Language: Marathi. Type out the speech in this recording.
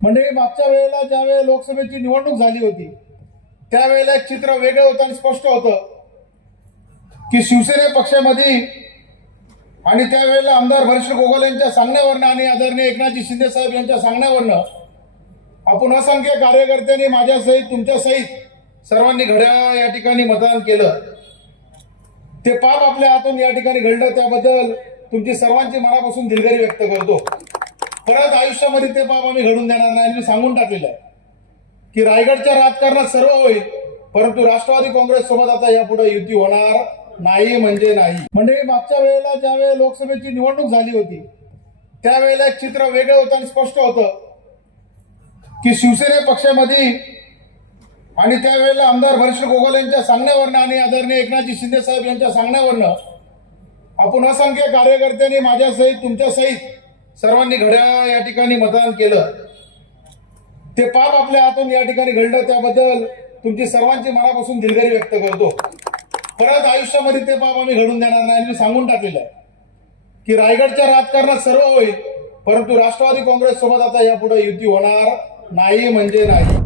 म्हणजे मागच्या वेळेला ज्यावेळेला लोकसभेची निवडणूक झाली होती त्यावेळेला एक चित्र वेगळं होतं आणि स्पष्ट होतं की शिवसेना पक्षामध्ये आणि त्यावेळेला आमदार हरीश गोगोल यांच्या सांगण्यावरनं आणि आदरणीय एकनाथजी शिंदे साहेब यांच्या सांगण्यावरनं आपण असंख्य कार्यकर्त्यांनी माझ्यासहित तुमच्यासहित सर्वांनी घड्याळ या ठिकाणी मतदान केलं। ते पाप आपल्या हातून या ठिकाणी घडलं त्याबद्दल तुमची सर्वांची मनापासून दिलगिरी व्यक्त करतो। परत आयुष्यामध्ये ते पाप आम्ही घडून देणार नाही। मी सांगून टाकलेलं आहे की रायगडच्या राजकारणात सर्व होईल परंतु राष्ट्रवादी काँग्रेस सोबत आता यापुढे युती होणार नाही म्हणजे नाही। म्हणजे मागच्या वेळेला ज्यावेळेला लोकसभेची निवडणूक झाली होती त्यावेळेला एक चित्र वेगळं होतं आणि स्पष्ट होतं की शिवसेना पक्षामध्ये आणि त्यावेळेला आमदार हरीश गोगोल यांच्या सांगण्यावरनं आणि आदरणीय एकनाथजी शिंदे साहेब यांच्या सांगण्यावरनं आपण असंख्य कार्यकर्त्यांनी माझ्यासहित तुमच्यासहित सर्वांनी घड्याळ या ठिकाणी मतदान केलं। ते पाप आपल्या हातून या ठिकाणी घडलं त्याबद्दल तुमची सर्वांची मनापासून दिलगिरी व्यक्त करतो। परत आयुष्यामध्ये ते पाप आम्ही घडून देणार नाही। मी सांगून टाकलेलं आहे की रायगडच्या राजकारणात सर्व होईल परंतु राष्ट्रवादी काँग्रेस सोबत आता यापुढे युती होणार नाही म्हणजे नाही।